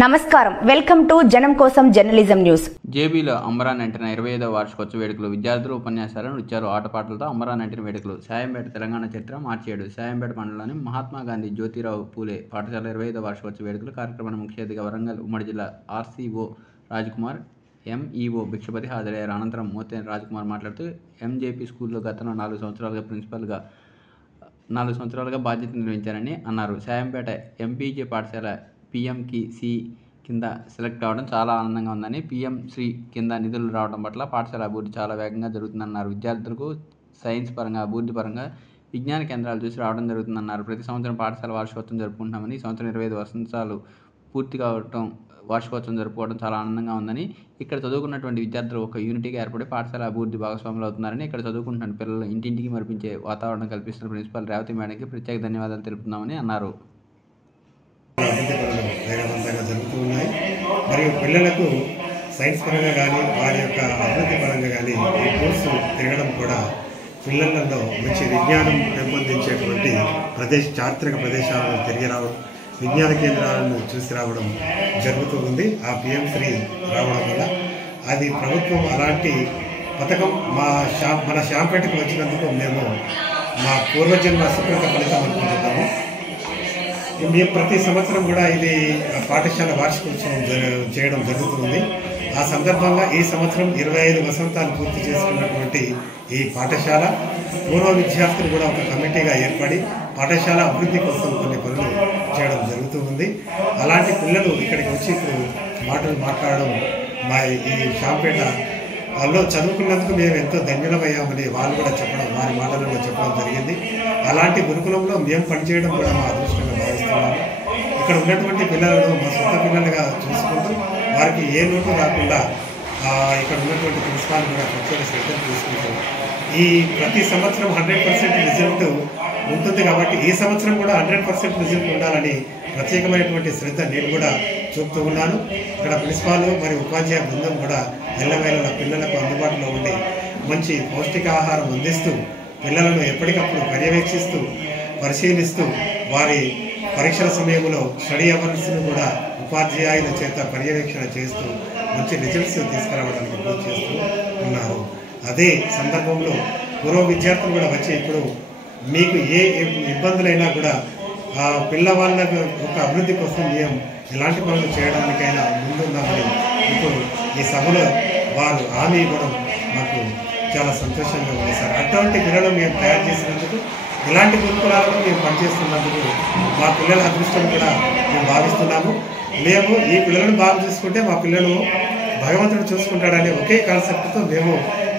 నమస్కారం, welcome to జనం కోసం జర్నలిజం న్యూస్. జేబీలో అమరాన్ అంటిన 25వ వార్షికోత్సవ వేడుకలు, విద్యార్థులు ఉపన్యాసాలు, నృత్యాలు, ఆటపాటలతో అమరాన్ అంటిన వేడుకలు. సాయంపేట తెలంగాణ చరిత్ర మార్చి 7 సాయంపేట మండలంలోని మహాత్మా గాంధీ జ్యోతిరావు పూలే పాఠశాల 25వ వార్షికోత్సవ వేడుకలు కార్యక్రమాన్ని ముఖ్య అతిథిగా వరంగల్ ఉమ్మడి జిల్లా ఆర్సీఓ రాజ్కుమార్, ఎంఈఓ భిక్షపతి హాజరయ్యారు. అనంతరం మోతేని రాజ్కుమార్ మాట్లాడుతూ ఎంజేపీ స్కూల్లో గతంలో 4 సంవత్సరాలుగా ప్రిన్సిపల్గా 4 సంవత్సరాలుగా బాధ్యత నిర్వహించారని అన్నారు. సాయంపేట ఎంపీజే పాఠశాల PMKC కింద సెలెక్ట్ కావడం చాలా ఆనందంగా ఉందని, PM శ్రీ కింద నిధులు రావడం పట్ల పాఠశాల అభివృద్ధి చాలా వేగంగా జరుగుతుందన్నారు. విద్యార్థులకు సైన్స్ పరంగా, అభివృద్ధి పరంగా విజ్ఞాన కేంద్రాలు చూసి రావడం జరుగుతుందన్నారు. ప్రతి సంవత్సరం పాఠశాల వార్షికోత్సవం జరుపుకుంటున్నామని, ఈ సంవత్సరం 25 వసంతాలు పూర్తి కావడం, వార్షికోత్సవం జరుపుకోవడం చాలా ఆనందంగా ఉందని, ఇక్కడ చదువుకున్నటువంటి విద్యార్థులు ఒక యూనిటీగా ఏర్పడి పాఠశాల అభివృద్ధి భాగస్వాములు అవుతున్నారని, ఇక్కడ చదువుకుంటున్న పిల్లలు ఇంటింటికి మరిపించే వాతావరణం కల్పిస్తున్న ప్రిన్సిపల్ రేవతి మేడంకి ప్రత్యేక ధన్యవాదాలు తెలుపుతున్నామని అన్నారు. వేగవంతంగా జరుగుతూ ఉన్నాయి. మరియు పిల్లలకు సైన్స్ పరంగా కానీ వారి యొక్క అభివృద్ధి పరంగా కానీ ఈ కోర్సు తిరగడం కూడా పిల్లలలో మంచి విజ్ఞానం పెంపొందించేటువంటి చారిత్రక ప్రదేశాలను తిరిగి రావడం, విజ్ఞాన కేంద్రాలను చూసి రావడం జరుగుతూ ఉంది. ఆ PM శ్రీ రావడం వల్ల అది ప్రభుత్వం అలాంటి పథకం మన శాంపేటకు వచ్చినందుకు మేము మా పూర్వజన్మ సుకృత ఫలితం అనుకుంటున్నాము. మేము ప్రతి సంవత్సరం కూడా ఇది పాఠశాల వార్షికోత్సవం చేయడం జరుగుతుంది. ఆ సందర్భంగా ఈ సంవత్సరం 25 వసంతాలు పూర్తి చేసుకున్నటువంటి ఈ పాఠశాల పూర్వ విద్యార్థులు కూడా ఒక కమిటీగా ఏర్పడి పాఠశాల అభివృద్ధి కోసం కొన్ని పనులు చేయడం జరుగుతూ ఉంది. అలాంటి పిల్లలు ఇక్కడికి వచ్చి ఇప్పుడు మాటలు మాట్లాడడం, మా ఈ శాంపేటలో చదువుకున్నందుకు మేము ఎంతో ధన్యులమయ్యామని వాళ్ళు కూడా చెప్పడం, వారి మాటలలో చెప్పడం జరిగింది. అలాంటి గురుకులంలో మేము పనిచేయడం కూడా మా అదృష్టంగా భావిస్తున్నాము. ఇక్కడ ఉన్నటువంటి పిల్లలను మా సొంత పిల్లలుగా చూసుకుంటూ వారికి ఏ లోటు రాకుండా ఇక్కడ ఉన్నటువంటి ప్రిన్సిపాల్ కూడా ప్రత్యేక శ్రద్ధలు తీసుకుంటూ ఈ ప్రతి సంవత్సరం 100% రిజల్ట్ ఉంటుంది కాబట్టి ఈ సంవత్సరం కూడా 100% రిజల్ట్ ఉండాలని ప్రత్యేకమైనటువంటి శ్రద్ధ నేను కూడా చూపుతూ ఉన్నాను. ఇక్కడ ప్రిన్సిపాల్ మరియు ఉపాధ్యాయ బృందం కూడా ఎల్లవేళలా పిల్లలకు అందుబాటులో ఉండి మంచి పౌష్టికాహారం అందిస్తూ పిల్లలను ఎప్పటికప్పుడు పర్యవేక్షిస్తూ పరిశీలిస్తూ వారి పరీక్షల సమయంలో స్టడీ అవర్స్ను కూడా ఉపాధ్యాయుల చేత పర్యవేక్షణ చేస్తూ మంచి రిజల్ట్స్ తీసుకురావడానికి కృషి చేస్తూ ఉన్నారు. అదే సందర్భంలో పూర్వ విద్యార్థులు కూడా వచ్చి ఇప్పుడు మీకు ఏ ఇబ్బందులైనా కూడా పిల్లవాళ్ళ యొక్క అభివృద్ధి కోసం మేము ఎలాంటి పనులు చేయడానికైనా ముందున్నామని ఇప్పుడు ఈ సభలో వారు హామీ ఇవ్వడం మాకు చాలా సంతోషంగా ఉంది సార్. అటువంటి పిల్లలు మేము తయారు చేసినందుకు, ఇలాంటి గురుకులాలను మేము పనిచేస్తున్నందుకు మా పిల్లల అదృష్టం కూడా మేము భావిస్తున్నాము. మేము ఈ పిల్లలను బాగా చూసుకుంటే మా పిల్లలు భగవంతుడు చూసుకుంటాడనే ఒకే కాన్సెప్ట్తో మేము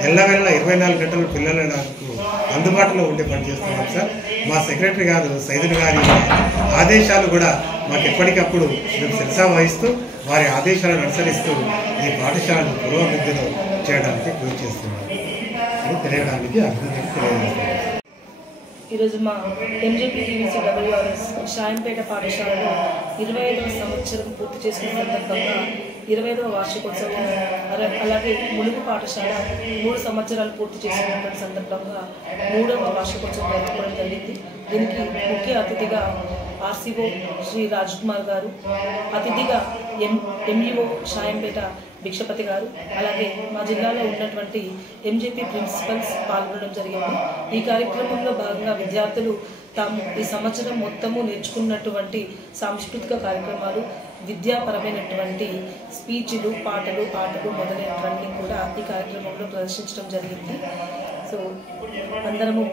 ఎల్లవేళ 24 గంటలు పిల్లలకు అందుబాటులో ఉండి పనిచేస్తున్నాం సార్. మా సెక్రటరీ గారు సైదులు గారి ఆదేశాలు కూడా మాకు ఎప్పటికప్పుడు మేము శిరసా వహిస్తూ వారి ఆదేశాలను అనుసరిస్తూ ఈ పాఠశాలను పురోభివృద్ధిలో చేయడానికి కృషి చేస్తున్నాం అని తెలియడానికి అభివృద్ధికి తెలియజేస్తున్నాం. ఈరోజు మా MJPTVCWRS సాయంపేట పాఠశాలలో 25వ సంవత్సరం పూర్తి చేసుకున్న సందర్భంగా 25వ వార్షికోత్సవం, అలాగే ములుగు పాఠశాల 3 సంవత్సరాలు పూర్తి చేసుకున్నటువంటి సందర్భంగా 3వ వార్షికోత్సవం జరుపుకోవడం జరిగింది. దీనికి ముఖ్య అతిథిగా RCO శ్రీ రాజ్కుమార్ గారు, అతిథిగా MEO సాయంపేట భిక్షపతి గారు, అలాగే మా జిల్లాలో ఉన్నటువంటి MJP ప్రిన్సిపల్స్ పాల్గొనడం జరిగింది. ఈ కార్యక్రమంలో భాగంగా విద్యార్థులు తాము ఈ సంవత్సరం మొత్తము నేర్చుకున్నటువంటి సాంస్కృతిక కార్యక్రమాలు, విద్యాపరమైనటువంటి స్పీచ్లు, పాటలు, ఆటలు మొదలైనవన్నీ కూడా ఈ కార్యక్రమంలో ప్రదర్శించడం జరిగింది. సో అందరము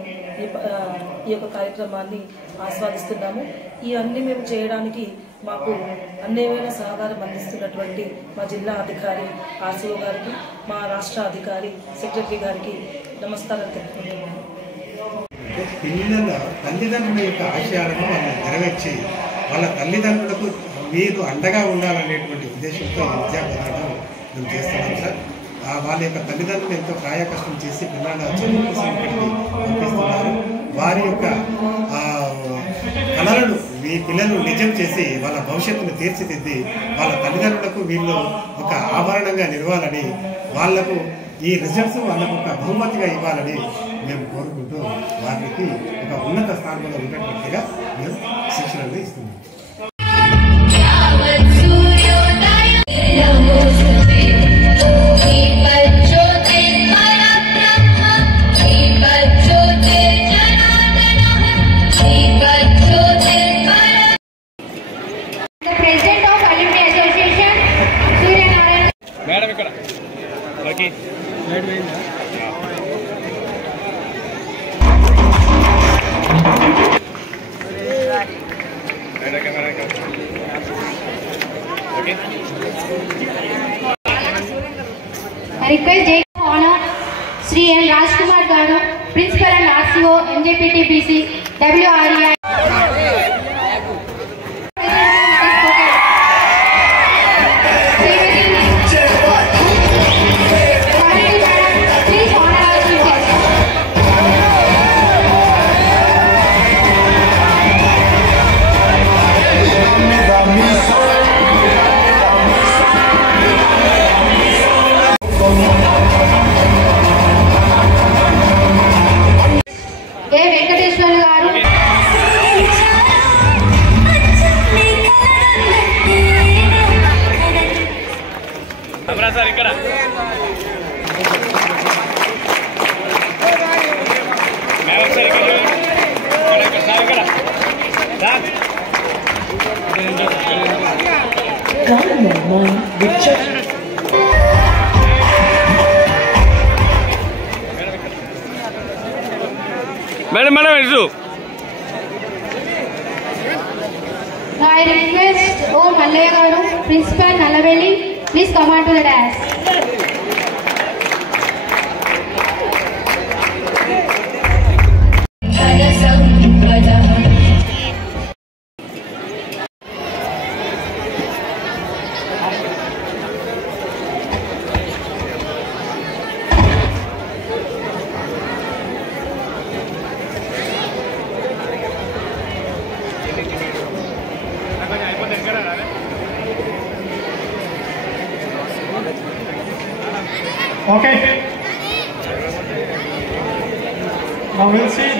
ఈ యొక్క కార్యక్రమాన్ని ఆస్వాదిస్తున్నాము. ఇవన్నీ మేము చేయడానికి మాకు అన్నేమైన సహకారం అందిస్తున్నటువంటి మా జిల్లా అధికారి RCO గారికి, మా రాష్ట్ర అధికారి సెక్రటరీ గారికి నమస్కారాలు తెలుపుకుంటున్నాను. పిల్లల తల్లిదండ్రుల యొక్క ఆశయాలను వాళ్ళు నెరవేర్చి వాళ్ళ తల్లిదండ్రులకు మీరు అండగా ఉండాలనేటువంటి ఉద్దేశంతో ఈ విద్యా బోధనను మేము చేస్తున్నాం సార్. వాళ్ళ యొక్క తల్లిదండ్రులు ఎంతో కాయ కష్టం చేసి పిల్లల చదువు కోసం ఇక్కడికి పంపిస్తున్నారు. వారి యొక్క కళలను ఈ పిల్లలు నిజం చేసి వాళ్ళ భవిష్యత్తును తీర్చిదిద్ది వాళ్ళ తల్లిదండ్రులకు వీళ్ళు ఒక ఆభరణంగా నిలవాలని, వాళ్లకు ఈ రిజల్ట్స్ వాళ్ళకు ఒక బహుమతిగా ఇవ్వాలని మేము కోరుకుంటూ వారికి ఒక ఉన్నత స్థానంలో ఉన్నటువంటిగా మేము శిక్షణలు ఇస్తున్నాం. I request J. Honor Sri M. Rajkumar Garu, Principal and RCO, NJPTPC, WREI. Madam, I request O. Mallaya Garu, Principal Nalavelli, please come on to the dais. Okay. Now we'll see.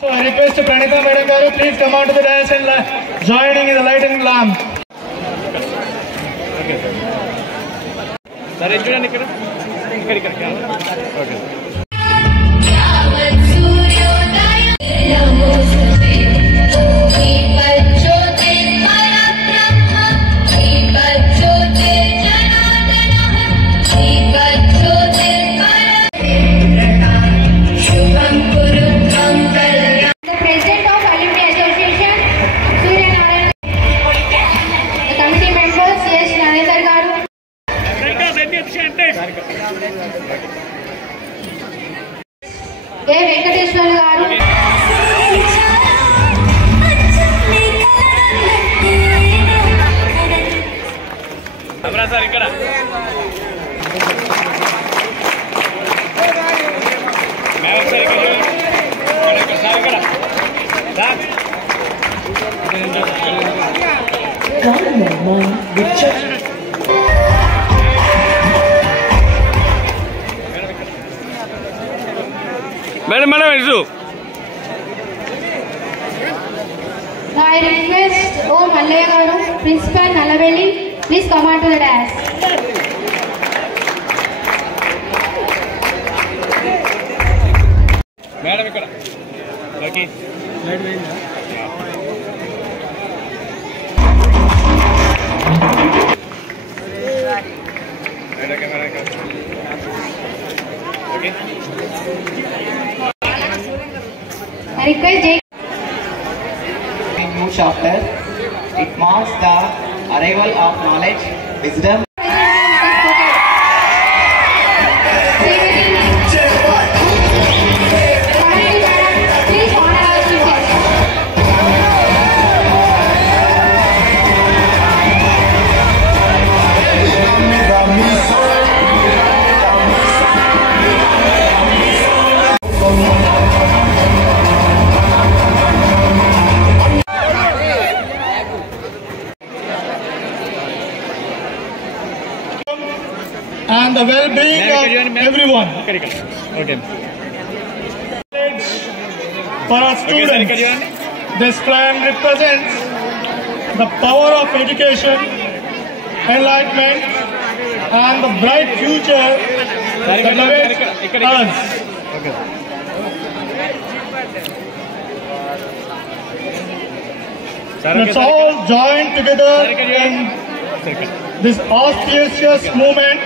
So I request Pranita Madam Garu, please come out to the dais and joining in the lighting lamp. Sir, చూడండి ఇక్కడ okay A. Venkateshwar Garu. అమరా sir ఇక్కడ madam sir ఇక్కడ sir ఇక్కడ madam ఇటు I request O. Mallaya Garu, Principal Nalavelli, please come on to the dais. Madam ఇక్కడ okay light వేయండి okay I request J. New chapter. It marks the arrival of knowledge, wisdom. And the well-being of everyone. Okay. For our students, this plan represents the power of education, enlightenment, and the bright future that awaits us. Let's all join together in this auspicious movement